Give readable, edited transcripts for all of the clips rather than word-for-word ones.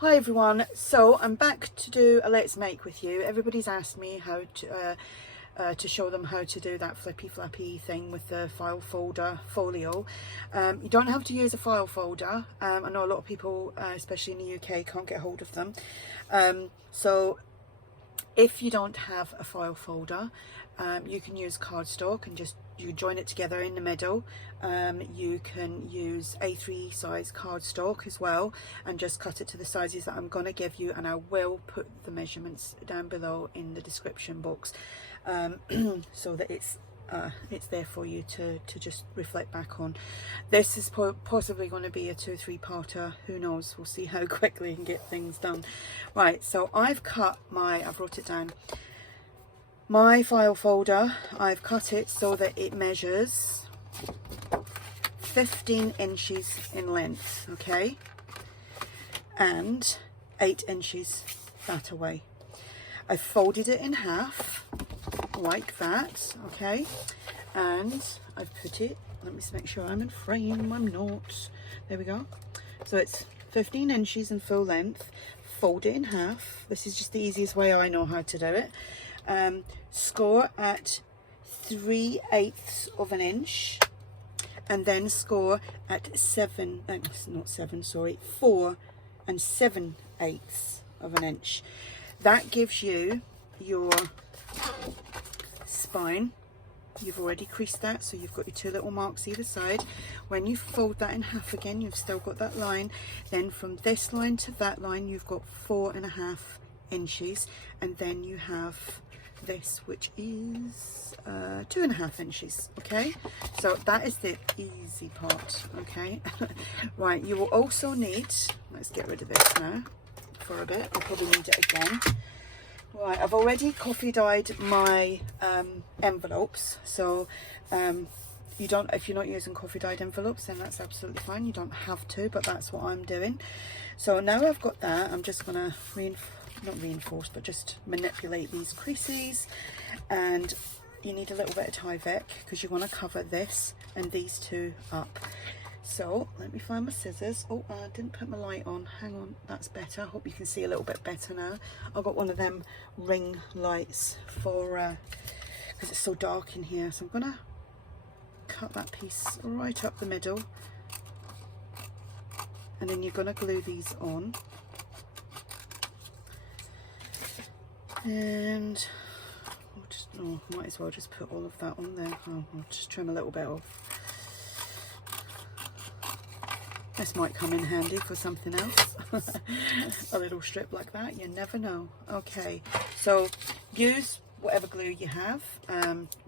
Hi everyone, so I'm back to do a Let's Make with you. Everybody's asked me how to show them how to do that flippy flappy thing with the file folder folio. You don't have to use a file folder. I know a lot of people, especially in the UK, can't get hold of them. So if you don't have a file folder, you can use cardstock and just you join it together in the middle. You can use A3 size cardstock as well and just cut it to the sizes that I'm going to give you, and I will put the measurements down below in the description box so that it's there for you to just reflect back on. This is possibly going to be a 2-3 parter, who knows, we'll see how quickly you can get things done. Right, so I've wrote it down. My file folder, I've cut it so that it measures 15 inches in length, okay, and 8 inches that away. I folded it in half like that, okay, and I've put it, let me just make sure I'm in frame, I'm not, there we go. So it's 15 inches in full length, fold it in half. This is just the easiest way I know how to do it. Score at 3/8 of an inch, and then score at 4 and 7/8 of an inch. That gives you your spine. You've already creased that, so you've got your 2 little marks either side. When you fold that in half again, you've still got that line. Then from this line to that line, you've got 4.5 inches, and then you have this, which is 2.5 inches. Okay, so that is the easy part. Okay, right, you will also need, let's get rid of this now for a bit, I'll probably need it again. Right, I've already coffee dyed my envelopes, so if you're not using coffee dyed envelopes, then that's absolutely fine, you don't have to, but that's what I'm doing. So now I've got that, I'm just gonna not reinforce, but just manipulate these creases, and you need a little bit of Tyvek because you want to cover this and these two up. So let me find my scissors. Oh, I didn't put my light on, hang on, that's better. I hope you can see a little bit better now. I've got one of them ring lights for because it's so dark in here, so I'm gonna cut that piece right up the middle, and then you're gonna glue these on. And might as well just put all of that on there. I'll just trim a little bit off. This might come in handy for something else. A little strip like that, you never know. Okay, so use whatever glue you have.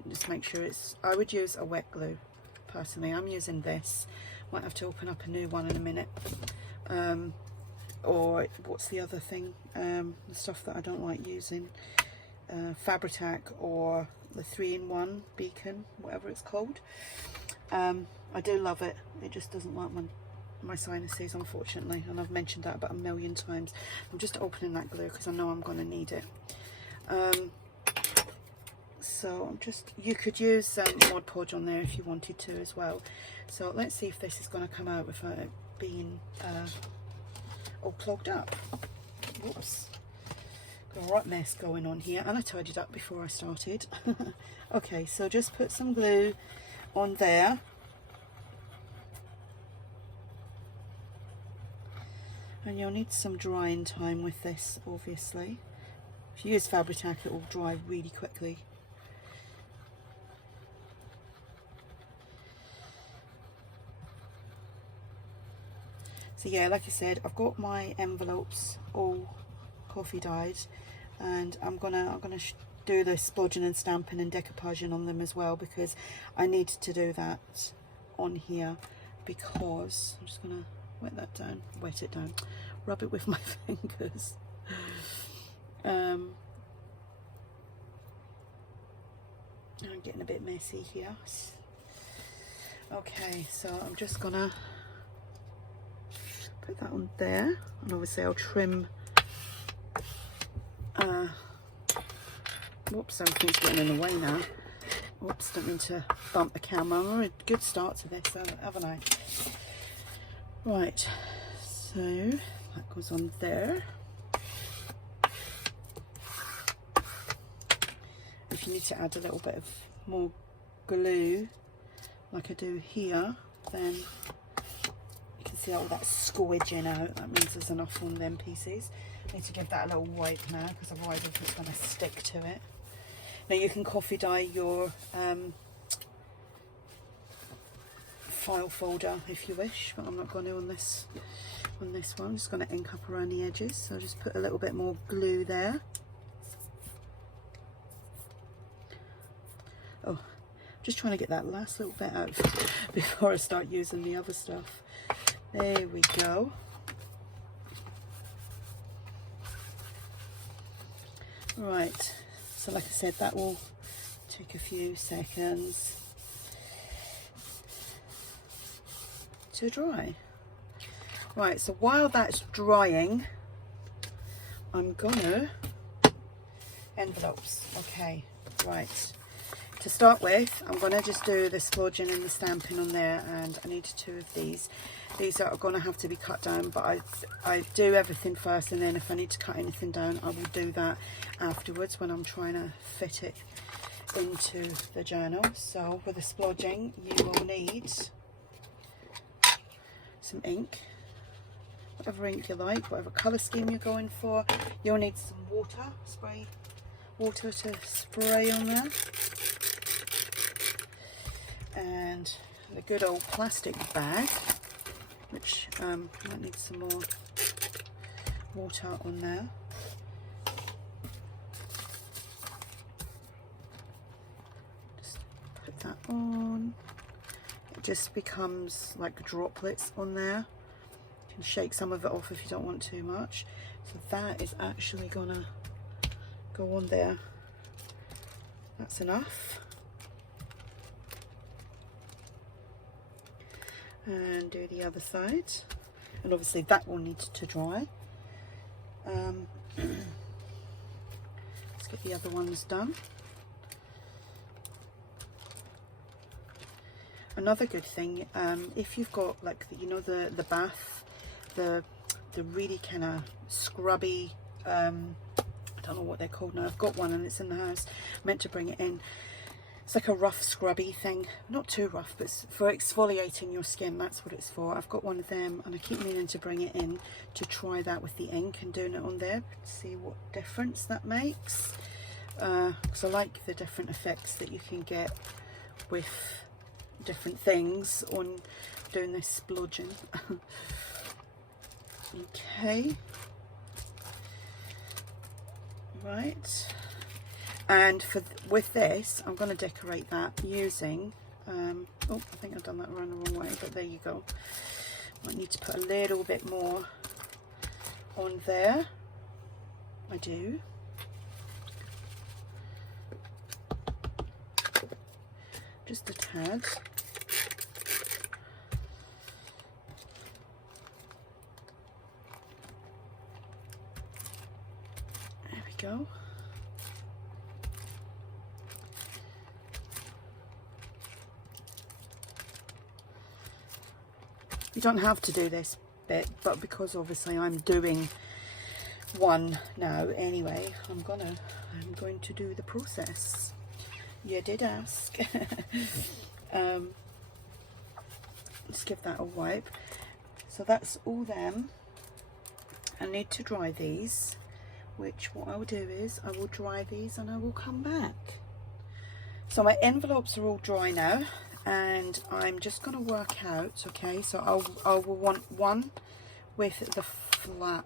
Just make sure I would use a wet glue personally. I'm using this. Might have to open up a new one in a minute. Or what's the other thing, the stuff that I don't like using, Fabri-Tac or the 3-in-1 beacon, whatever it's called. I do love it, it just doesn't like my sinuses, unfortunately, and I've mentioned that about 1,000,000 times. I'm just opening that glue because I know I'm going to need it. So you could use Mod Podge on there if you wanted to as well. So let's see if this is going to come out without it being all clogged up. Whoops, got a right mess going on here, and I tidied up before I started. Okay, so just put some glue on there, and you'll need some drying time with this, obviously. If you use Fabri-Tac, it will dry really quickly. So yeah, like I said, I've got my envelopes all coffee dyed, and I'm gonna do the splodging and stamping and decoupaging on them as well, because I need to do that on here, because I'm just gonna wet it down, rub it with my fingers. I'm getting a bit messy here. Okay, so I'm just gonna put that on there, and obviously I'll trim. Whoops, something's getting in the way now. Whoops, don't mean to bump the camera. I'm a good start to this, haven't I? Right, so that goes on there. If you need to add a little bit of more glue like I do here, then you can see all that squidging out. That means there's enough on them pieces. I need to give that a little wipe now, because otherwise it's just going to stick to it. Now you can coffee dye your file folder if you wish, but I'm not going to on this one. I'm just going to ink up around the edges, so I'll just put a little bit more glue there. Oh, just trying to get that last little bit out before I start using the other stuff. There we go. Right, so like I said, that will take a few seconds to dry. Right, so while that's drying, I'm gonna envelopes. Okay, right. To start with, I'm going to just do the splodging and the stamping on there, and I need 2 of these. These are going to have to be cut down, but I do everything first, and then if I need to cut anything down, I will do that afterwards when I'm trying to fit it into the journal. So with the splodging, you will need some ink, whatever ink you like, whatever colour scheme you're going for. You'll need some water, water to spray on there. And the good old plastic bag, which might need some more water on there. Just put that on. It just becomes like droplets on there. You can shake some of it off if you don't want too much. So that is actually gonna go on there. That's enough. And do the other side, and obviously that will need to dry. Let's get the other ones done. Another good thing, if you've got like the bath, the really kind of scrubby, I don't know what they're called now. I've got one and it's in the house. I meant to bring it in. It's like a rough scrubby thing, not too rough, but it's for exfoliating your skin. That's what it's for. I've got one of them, and I keep meaning to bring it in to try that with the ink and doing it on there, see what difference that makes, because I like the different effects that you can get with different things on doing this splodging. Okay, right. And with this, I'm going to decorate that using, oh, I think I've done that around the wrong way, but there you go. I need to put a little bit more on there. I do. Just a tad. There we go. You don't have to do this bit, but because obviously I'm doing one now anyway, I'm going to do the process. You did ask. Let's give that a wipe. So that's all them. I need to dry these, which what I will do is I will dry these and I will come back. So my envelopes are all dry now, and I'm just going to work out, okay, so I will want one with the flap.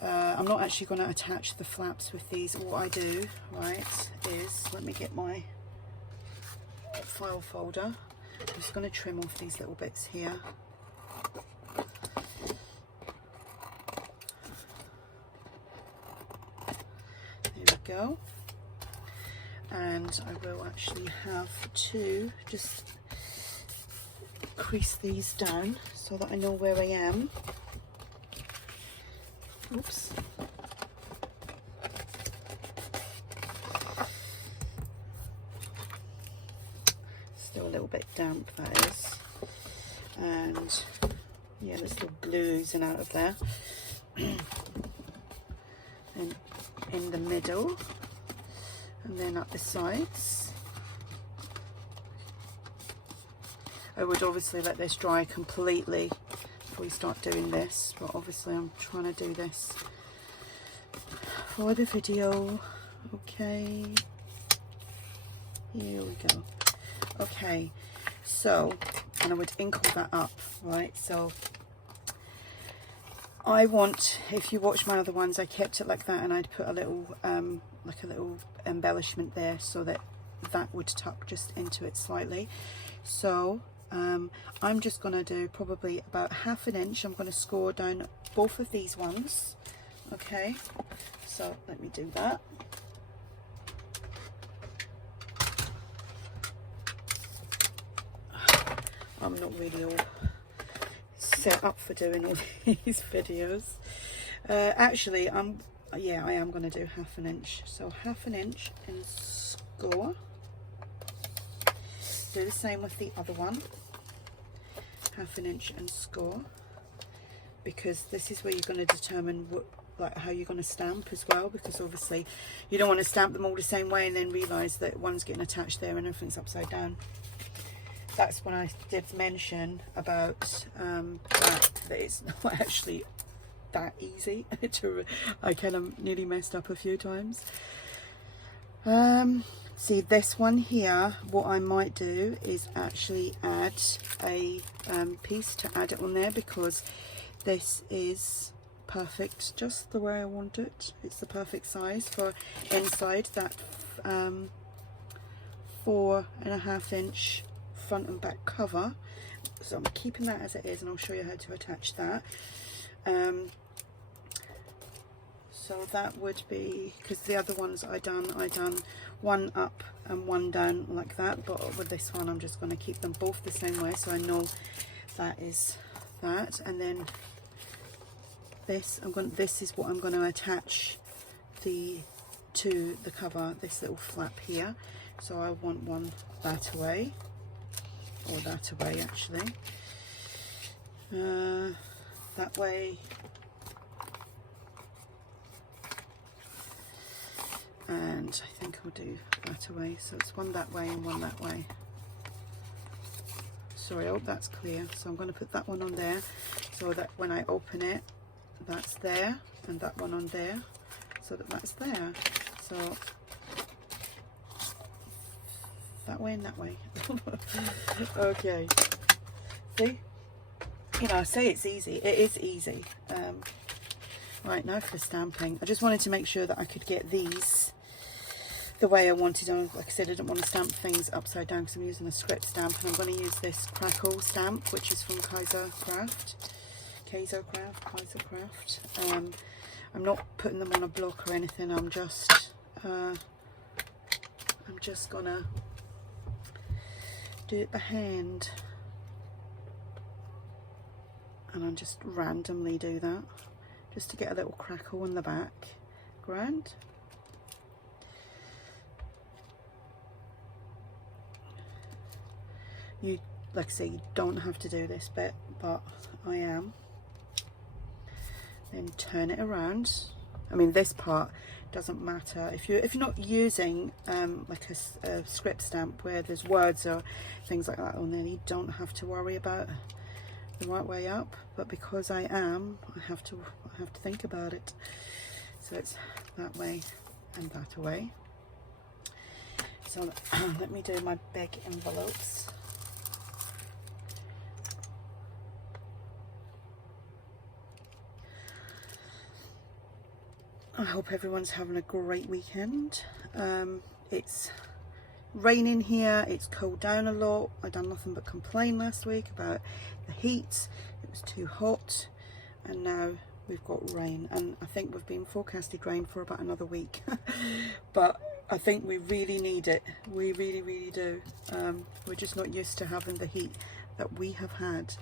I'm not actually going to attach the flaps with these. What I do, right, is, let me get my file folder. I'm just going to trim off these little bits here. There we go. And I will actually have to just crease these down so that I know where I am. Oops. Still a little bit damp, that is. And yeah, there's the glue oozing out of there. And in the middle, and then up the sides. I would obviously let this dry completely before you start doing this, but obviously I'm trying to do this for the video. Okay, here we go. Okay, so, and I would ink all that up, right? So I want, if you watch my other ones, I kept it like that, and I'd put a little like a little embellishment there so that that would tuck just into it slightly. So I'm just going to do probably about 1/2 inch. I'm going to score down both of these ones. Okay, so let me do that. I'm not really all set up for doing all these videos. Actually, I am going to do 1/2 inch. So 1/2 inch and score. Do the same with the other one. 1/2 inch and score, because this is where you're going to determine what, like, how you're going to stamp as well, because obviously you don't want to stamp them all the same way and then realize that one's getting attached there and everything's upside down. That's when I did mention about that it's not actually that easy. I kind of nearly messed up a few times. See, this one here, what I might do is actually add a piece to add it on there, because this is perfect just the way I want it. It's the perfect size for inside that 4.5 inch front and back cover. So I'm keeping that as it is, and I'll show you how to attach that. So that would be, because the other ones I done one up and one down like that, but with this one I'm just going to keep them both the same way, so I know that is that. And then this, this is what I'm going to attach to the cover, this little flap here. So I want one that way, or that away actually, that way, and I think I'll do that away. So it's one that way and one that way. Sorry, I hope that's clear. So I'm going to put that one on there, so that when I open it, that's there, and that one on there, so that that's there. So that way and that way. Okay, see, you know, I say it's easy, it is easy. Right, now for the stamping, I just wanted to make sure that I could get these the way I wanted. Like I said, I didn't want to stamp things upside down because I'm using a script stamp, and I'm going to use this crackle stamp, which is from Kaiser Craft. I'm not putting them on a block or anything. I'm just gonna do it by hand, and I'll just randomly do that just to get a little crackle in the back. Grand. You, like I say, you don't have to do this bit, but I am. Then turn it around. I mean, this part doesn't matter if you're not using like a script stamp where there's words or things like that on there. You don't have to worry about the right way up, but because I am, I have to think about it. So it's that way and that way. So let me do my big envelopes. I hope everyone's having a great weekend. It's raining here, it's cooled down a lot. I done nothing but complain last week about the heat. It was too hot, and now we've got rain, and I think we've been forecasted rain for about another week. But I think we really need it. We really do. We're just not used to having the heat that we have had.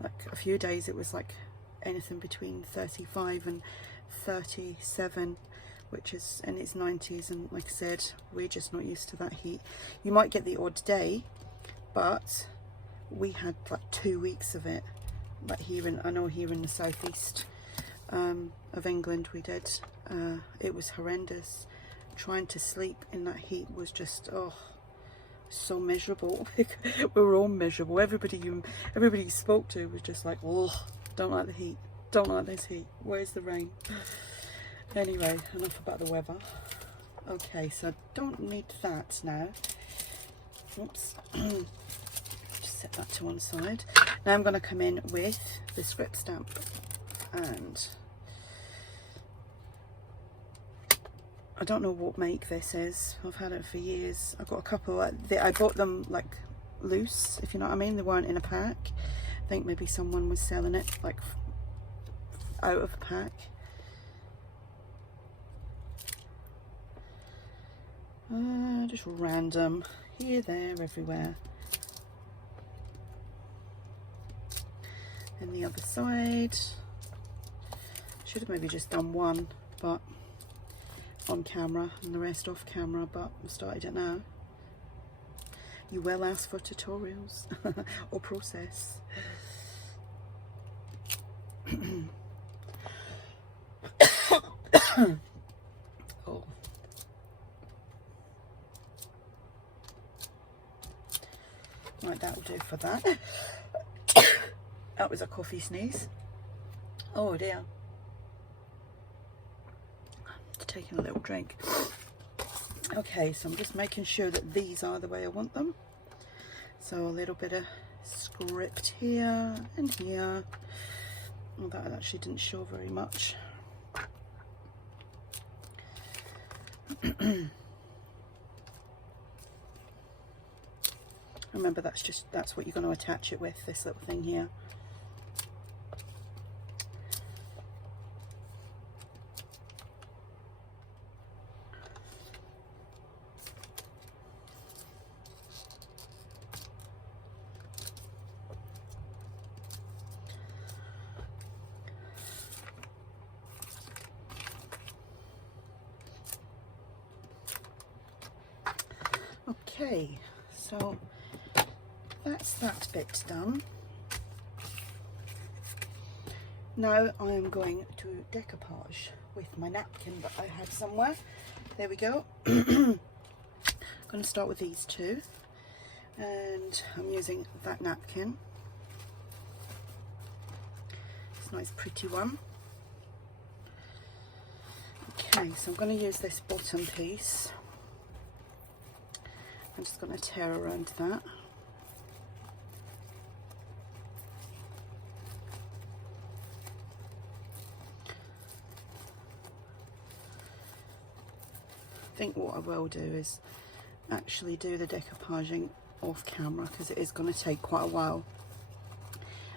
Like a few days it was like anything between 35 and 37, which is in its 90s, and like I said, we're just not used to that heat. You might get the odd day, but we had like 2 weeks of it like here in, I know here in the southeast of England we did. It was horrendous. Trying to sleep in that heat was just, oh, so miserable. We were all miserable. Everybody you spoke to was just like, oh, don't like the heat, don't like this heat, where's the rain? Anyway, enough about the weather. Okay, so I don't need that now. Oops. Just set that to one side. Now I'm going to come in with the script stamp, and I don't know what make this is. I've had it for years. I've got a couple. I bought them like loose, if you know what I mean. They weren't in a pack. I think maybe someone was selling it like out of a pack. Just random, here, there, everywhere. And the other side, should have maybe just done one, but on camera, and the rest off camera, but I started it now. You will ask for tutorials or process. Oh. Right, that'll do for that. That was a coffee sneeze. Oh dear. Just taking a little drink. Okay, so I'm just making sure that these are the way I want them. So a little bit of script here and here. Well, that actually didn't show very much. Remember, that's what you're going to attach it with, this little thing here. Okay, so that's that bit done. Now I am going to decoupage with my napkin that I had somewhere. There we go. I'm going to start with these two, and I'm using that napkin. It's a nice pretty one. Okay, so I'm going to use this bottom piece. I'm just going to tear around that. I think what I will do is actually do the decoupaging off camera, because it is going to take quite a while,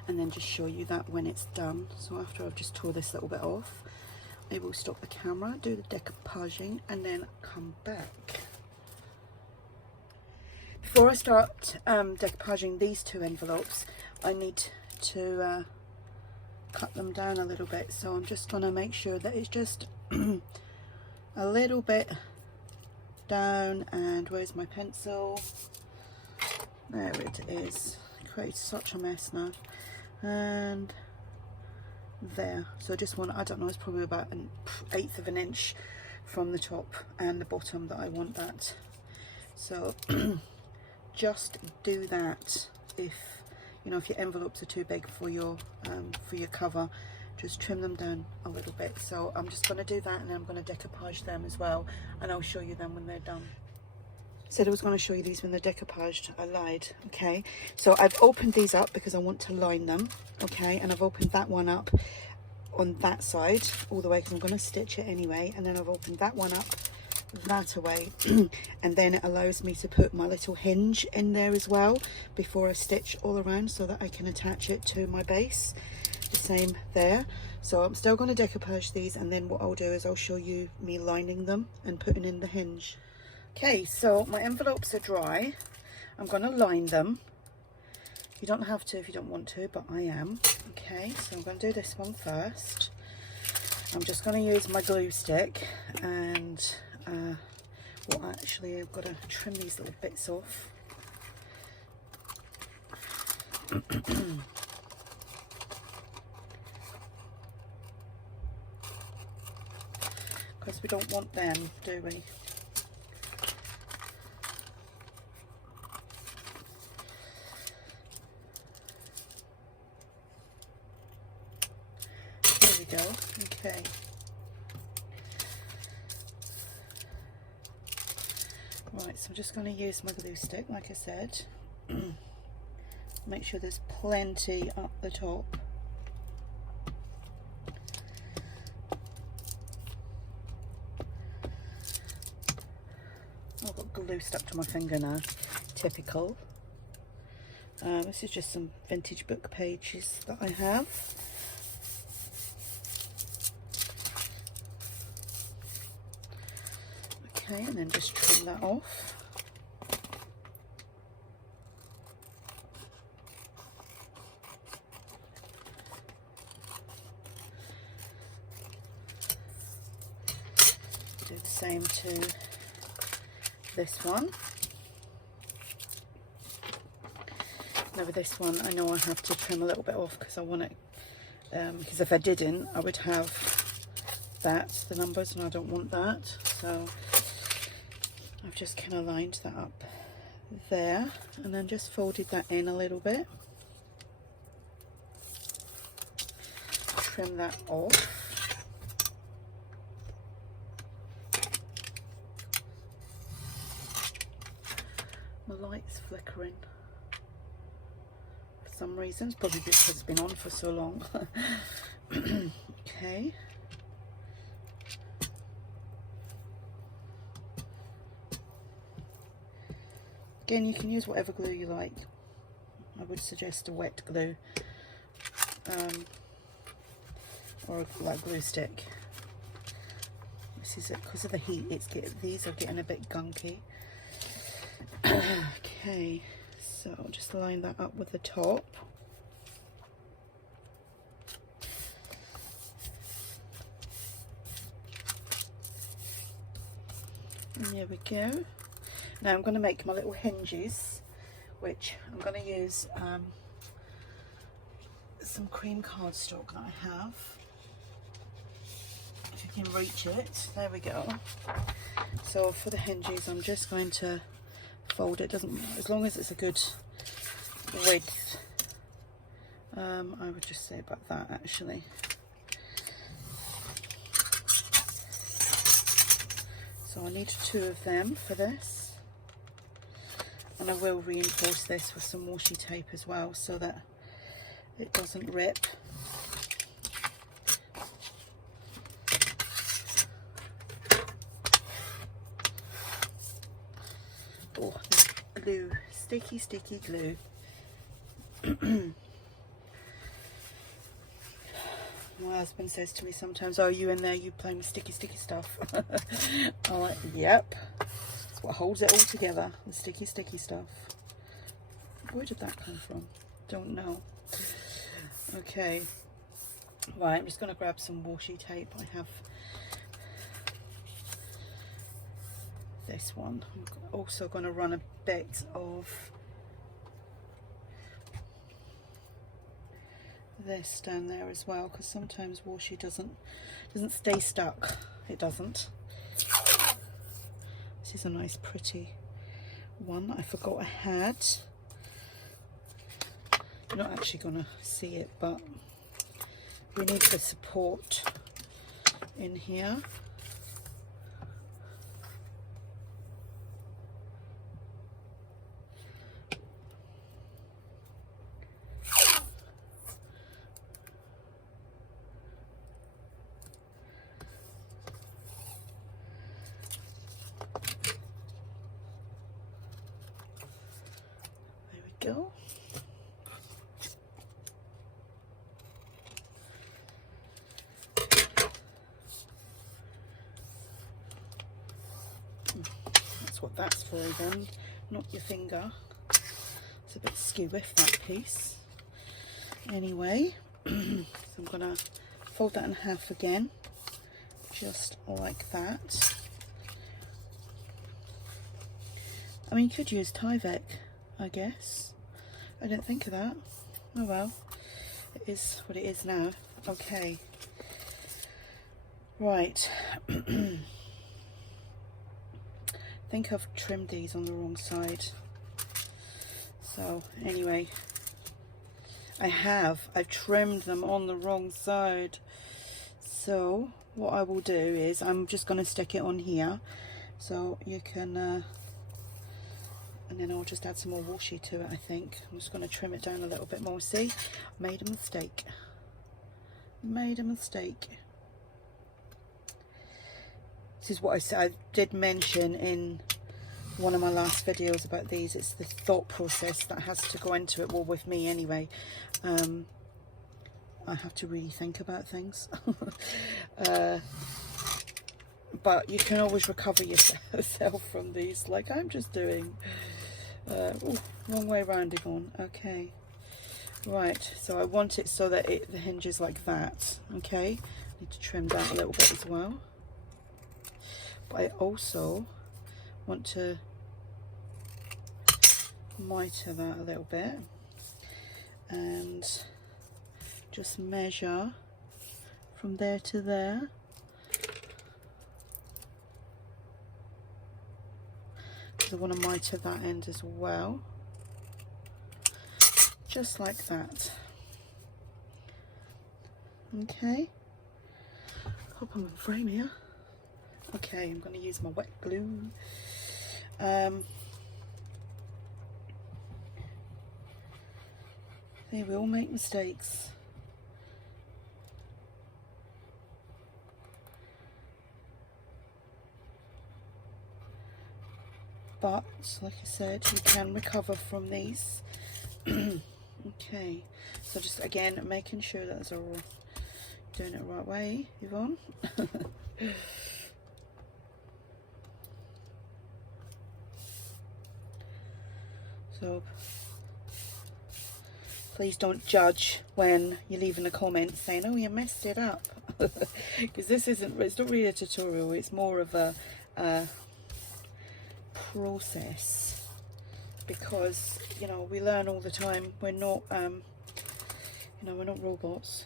and then just show you that when it's done. So after I've just tore this little bit off, I will stop the camera, do the decoupaging, and then come back. Before I start decoupaging these two envelopes, I need to cut them down a little bit. So I'm just going to make sure that it's just a little bit down. And where's my pencil? There it is. It creates such a mess now. And there. So I just want, I don't know, it's probably about 1/8 of an inch from the top and the bottom that I want that. So just do that. If you know, if your envelopes are too big for your cover, just trim them down a little bit. So I'm just going to do that, and then I'm going to decoupage them as well, and I'll show you them when they're done. Said I was going to show you these when they're decoupaged. I lied. Okay, so I've opened these up because I want to line them. Okay, and I've opened that one up on that side all the way because I'm going to stitch it anyway, and then I've opened that one up that away and then it allows me to put my little hinge in there as well before I stitch all around, so that I can attach it to my base. The same there. So I'm still going to decoupage these, and then what I'll do is I'll show you me lining them and putting in the hinge. Okay, so my envelopes are dry. I'm going to line them. You don't have to if you don't want to, but I am. Okay, so I'm going to do this one first. I'm just going to use my glue stick, and well, actually I've got to trim these little bits off. because we don't want them, do we? There we go. Okay. Right, so I'm just going to use my glue stick, like I said. Make sure there's plenty up the top. I've got glue stuck to my finger now. Typical. This is just some vintage book pages that I have. Okay, and then just trim that off. Do the same to this one. Now with this one, I know I have to trim a little bit off because I want it, because if I didn't, I would have that, the numbers, and I don't want that. So I've just kind of lined that up there and then just folded that in a little bit. Trim that off. My light's flickering for some reason. It's probably because it's been on for so long. Okay. Again, you can use whatever glue you like. I would suggest a wet glue, or a like glue stick. This is it, because of the heat. These are getting a bit gunky. Okay, so I'll just line that up with the top. And there we go. Now I'm going to make my little hinges, which I'm going to use some cream cardstock that I have. If you can reach it, there we go. So for the hinges, I'm just going to fold it. Doesn't, as long as it's a good width. I would just say about that actually. So I need 2 of them for this. And I will reinforce this with some washi tape as well so that it doesn't rip. Oh, glue, sticky glue. My husband says to me sometimes, "Oh, you in there, you playing with sticky stuff?" I'm like, yep. That's what holds it all together, the sticky stuff. Where did that come from? Don't know. Okay. Right, I'm just going to grab some washi tape. I have this one. I'm also going to run a bit of this down there as well, because sometimes washi doesn't stay stuck. It doesn't. This is a nice pretty one that I forgot I had. You're not actually going to see it, but we need the support in here. Go. That's what that's for then, not your finger. It's a bit skew with that piece. Anyway, so I'm gonna fold that in half again, just like that. I mean, you could use Tyvek, I guess. I didn't think of that. Oh well, it is what it is now. Okay. Right. I think I've trimmed these on the wrong side. So anyway, I've trimmed them on the wrong side. So what I will do is I'm just going to stick it on here, so you can and then I'll just add some more washi to it. I think I'm just going to trim it down a little bit more. See, made a mistake. This is what I said. I did mention in one of my last videos about these. It's the thought process that has to go into it. Well, with me anyway. I have to really think about things. But you can always recover yourself from these, like I'm just doing. Ooh, wrong way round again. Okay. Right, so I want it so that the hinge is like that. Okay. Need to trim that a little bit as well. But I also want to mitre that a little bit and just measure from there to there. Because I want to mitre that end as well. Just like that. Okay. Hope I'm in frame here. Okay, I'm going to use my wet glue. See, we all make mistakes. But, like I said, you can recover from these. Okay, so just again making sure that it's all doing it the right way, Yvonne. So please don't judge when you leave in the comments saying, oh, you messed it up. Because this isn't, it's not really a tutorial, it's more of a process. Because, you know, we learn all the time. We're not, you know, we're not robots.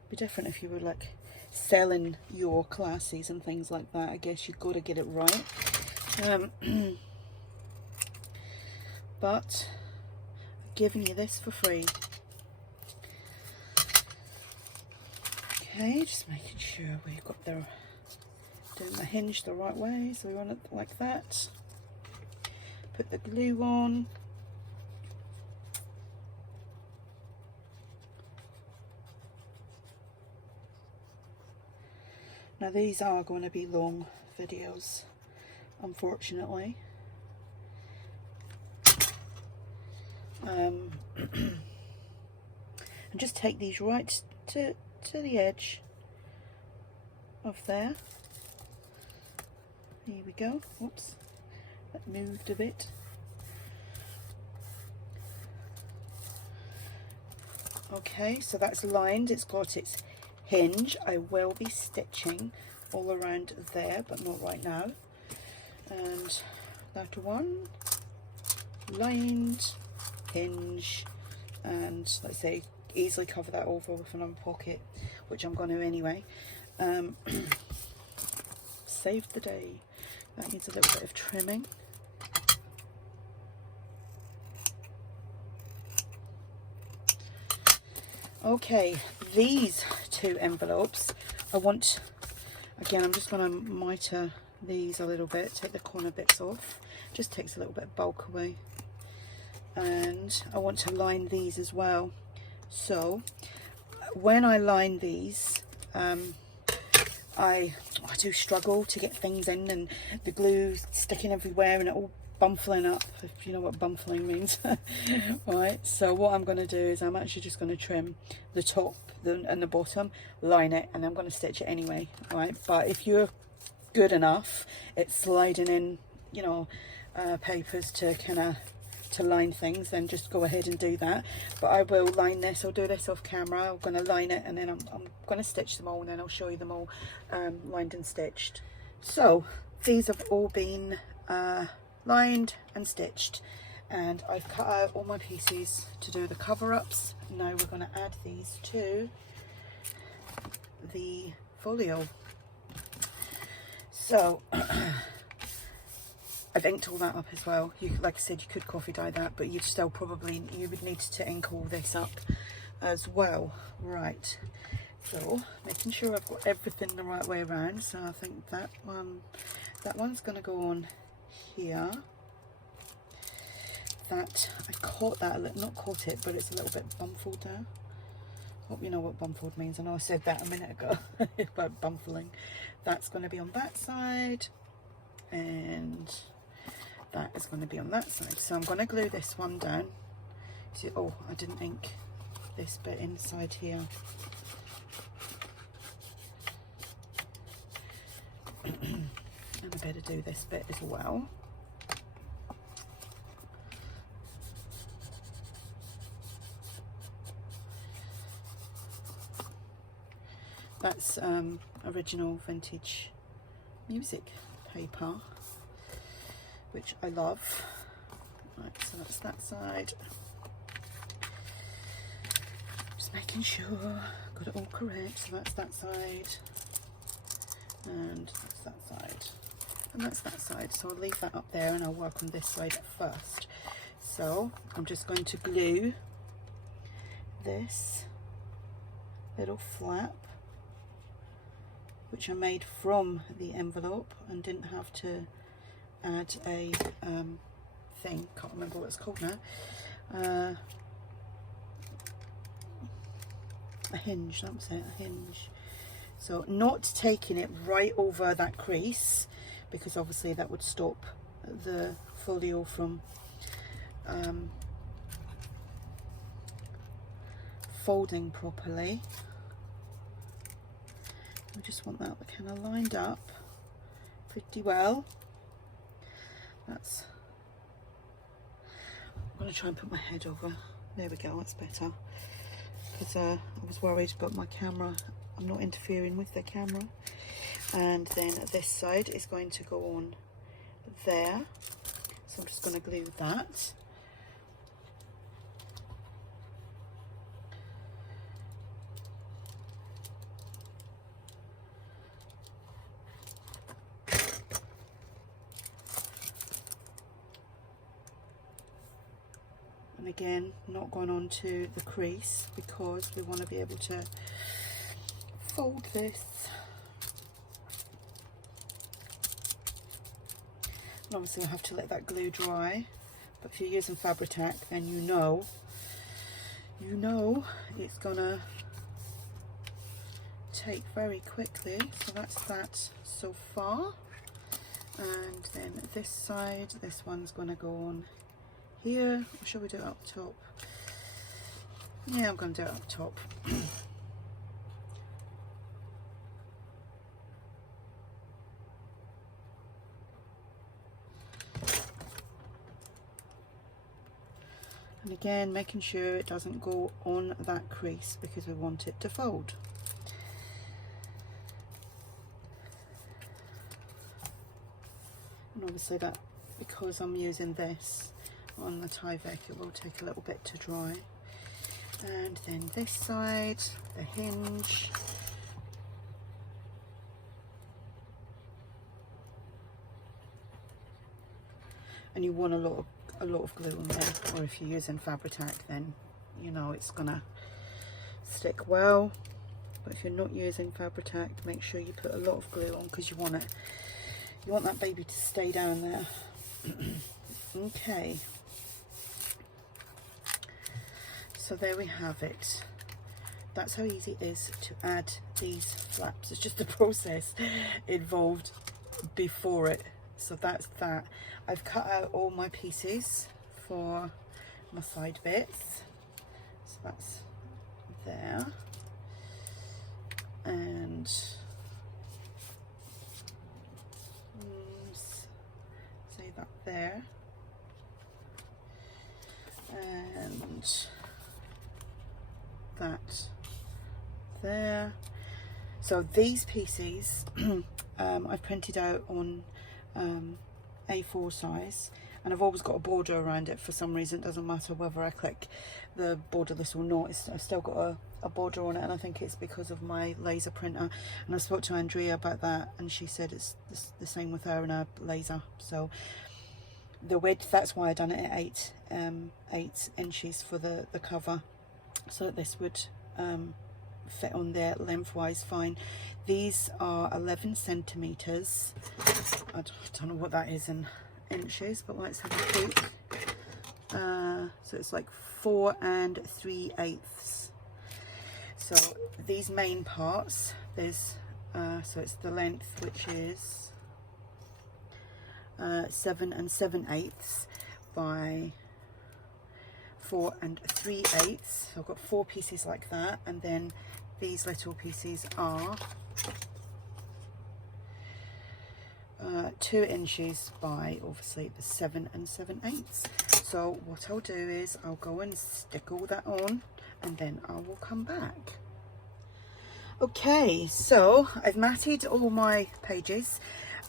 It'd be different if you were like selling your classes and things like that. I guess you've got to get it right. But I'm giving you this for free. Okay, just making sure we've got doing the hinge the right way. So we want it like that. Put the glue on. Now these are going to be long videos, unfortunately. And just take these right to the edge of there. Here we go. Oops, that moved a bit. Okay, so that's lined. It's got its hinge. I will be stitching all around there, but not right now. And that one, lined, hinge, and let's say easily cover that over with another pocket, which I'm going to anyway. Save the day. That needs a little bit of trimming. Okay, these two envelopes, I want, again, I'm just going to mitre these a little bit, take the corner bits off, just takes a little bit of bulk away. And I want to line these as well. So when I line these, I do struggle to get things in, and the glue sticking everywhere and it all bumfling up, if you know what bumfling means. Right, so what I'm going to do is I'm actually just going to trim the top and the bottom, line it, and I'm going to stitch it anyway. Right, but if you're good enough at sliding in, you know, papers to kind of to line things, then just go ahead and do that. But I will line this. I'll do this off camera. I'm going to line it, and then I'm going to stitch them all, and then I'll show you them all lined and stitched. So these have all been lined and stitched, and I've cut out all my pieces to do the cover-ups. Now we're going to add these to the folio. So I've inked all that up as well. You, like I said, you could coffee dye that, but you'd still probably, you would need to ink all this up as well. Right, so making sure I've got everything the right way around. So I think that one's going to go on here. That, I caught that, not caught it, but it's a little bit bumfled there. Hope you know what bumfled means. I know I said that a minute ago about bumfling. That's going to be on that side, and that is going to be on that side. So I'm going to glue this one down. See, oh, I didn't ink this bit inside here. And I better do this bit as well. That's original vintage music paper, which I love. Right, so that's that side. Just making sure got it all correct. So that's that side, and that's that side, and that's that side. So I'll leave that up there, and I'll work on this side first. So I'm just going to glue this little flap, which I made from the envelope and didn't have to add a thing, can't remember what it's called now, a hinge, that was it, a hinge. So not taking it right over that crease, because obviously that would stop the folio from folding properly. I just want that kind of lined up pretty well. That's, I'm going to try and put my head over. There we go, that's better. Because I was worried about my camera. I'm not interfering with the camera. And then this side is going to go on there. So I'm just going to glue that. And again, not going on to the crease because we want to be able to fold this. And obviously I have to let that glue dry, but if you're using Fabri-Tac, then you know it's gonna take very quickly. So that's that so far. And then this side, this one's gonna go on here, or shall we do it up top? Yeah, I'm going to do it up top. And again, making sure it doesn't go on that crease because we want it to fold. And obviously that, because I'm using this on the Tyvek, it will take a little bit to dry. And then this side, the hinge. And you want a lot of glue on there, or if you're using Fabri-Tac, then you know it's gonna stick well. But if you're not using Fabri-Tac, make sure you put a lot of glue on because you want that baby to stay down there. Okay. So there we have it. That's how easy it is to add these flaps. It's just the process involved before it. So that's that. I've cut out all my pieces for my side bits. So that's there. And say that there. And that there. So these pieces I've printed out on A4 size, and I've always got a border around it for some reason. It doesn't matter whether I click the borderless or not, I've still got a border on it, and I think it's because of my laser printer. And I spoke to Andrea about that, and she said it's the same with her and her laser. So the width, that's why I done it at 8 inches for the cover, so that this would fit on there lengthwise fine. These are 11 centimeters. I don't know what that is in inches, but let's have a look. So it's like 4 3/8. So these main parts, there's so it's the length, which is 7 7/8 by 4 3/8. So I've got 4 pieces like that, and then these little pieces are 2 inches by obviously the 7 7/8. So what I'll do is I'll go and stick all that on, and then I will come back. Okay, so I've matted all my pages.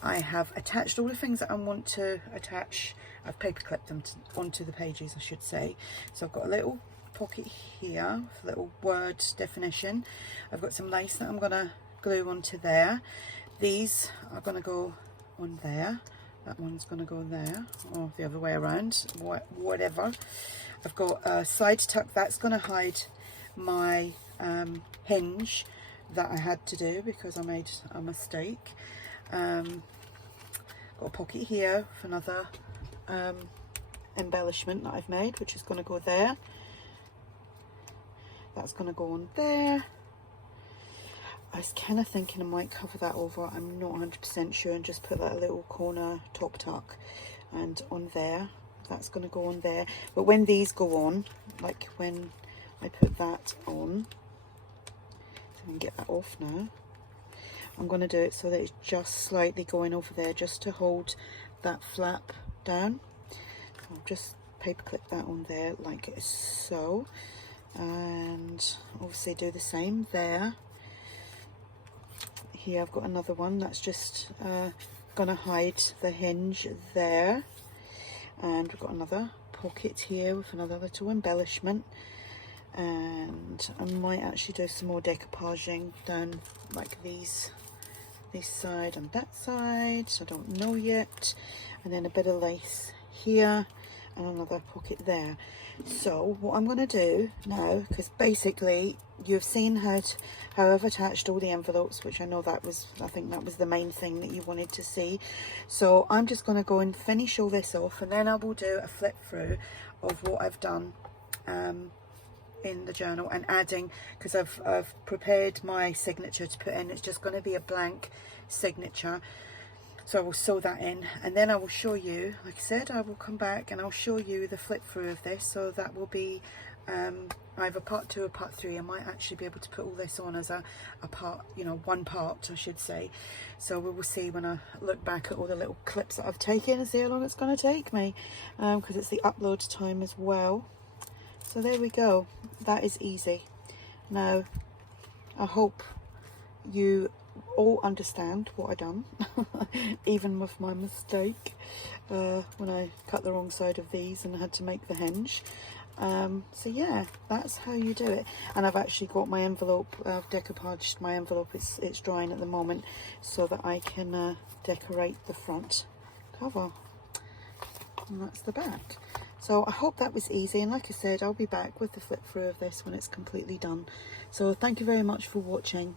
I have attached all the things that I want to attach. I've paper clipped them onto the pages, I should say. So I've got a little pocket here, a little word definition. I've got some lace that I'm going to glue onto there. These are going to go on there. That one's going to go there, or the other way around, whatever. I've got a side tuck that's going to hide my hinge that I had to do because I made a mistake. Got a pocket here for another embellishment that I've made, which is going to go there. That's going to go on there. I was kind of thinking I might cover that over, I'm not 100% sure, and just put that little corner top tuck and on there. That's going to go on there. But when these go on, like when I put that on, so I can get that off now, I'm going to do it so that it's just slightly going over there, just to hold that flap down. I'll just paper clip that on there like so, and obviously do the same there. Here I've got another one that's just going to hide the hinge there, and we've got another pocket here with another little embellishment, and I might actually do some more decoupaging down like this side and that side, so I don't know yet, and then a bit of lace here and another pocket there. So what I'm going to do now, because basically you've seen how I've attached all the envelopes, which I know I think that was the main thing that you wanted to see. So I'm just going to go and finish all this off, and then I will do a flip through of what I've done in the journal, and adding, because I've prepared my signature to put in. It's just going to be a blank signature, so I will sew that in, and then I will show you, like I said, I will come back and I'll show you the flip through of this. So that will be either part 2 or part 3. I might actually be able to put all this on as a part, you know, one part I should say. So we will see when I look back at all the little clips that I've taken and see how long it's going to take me, because it's the upload time as well. So there we go, that is easy. Now I hope you all understand what I done, even with my mistake when I cut the wrong side of these and I had to make the hinge. So yeah, that's how you do it. And I've actually got my envelope, I've decoupaged my envelope, it's drying at the moment, so that I can decorate the front cover, and that's the back. So I hope that was easy, and like I said, I'll be back with the flip through of this when it's completely done. So thank you very much for watching.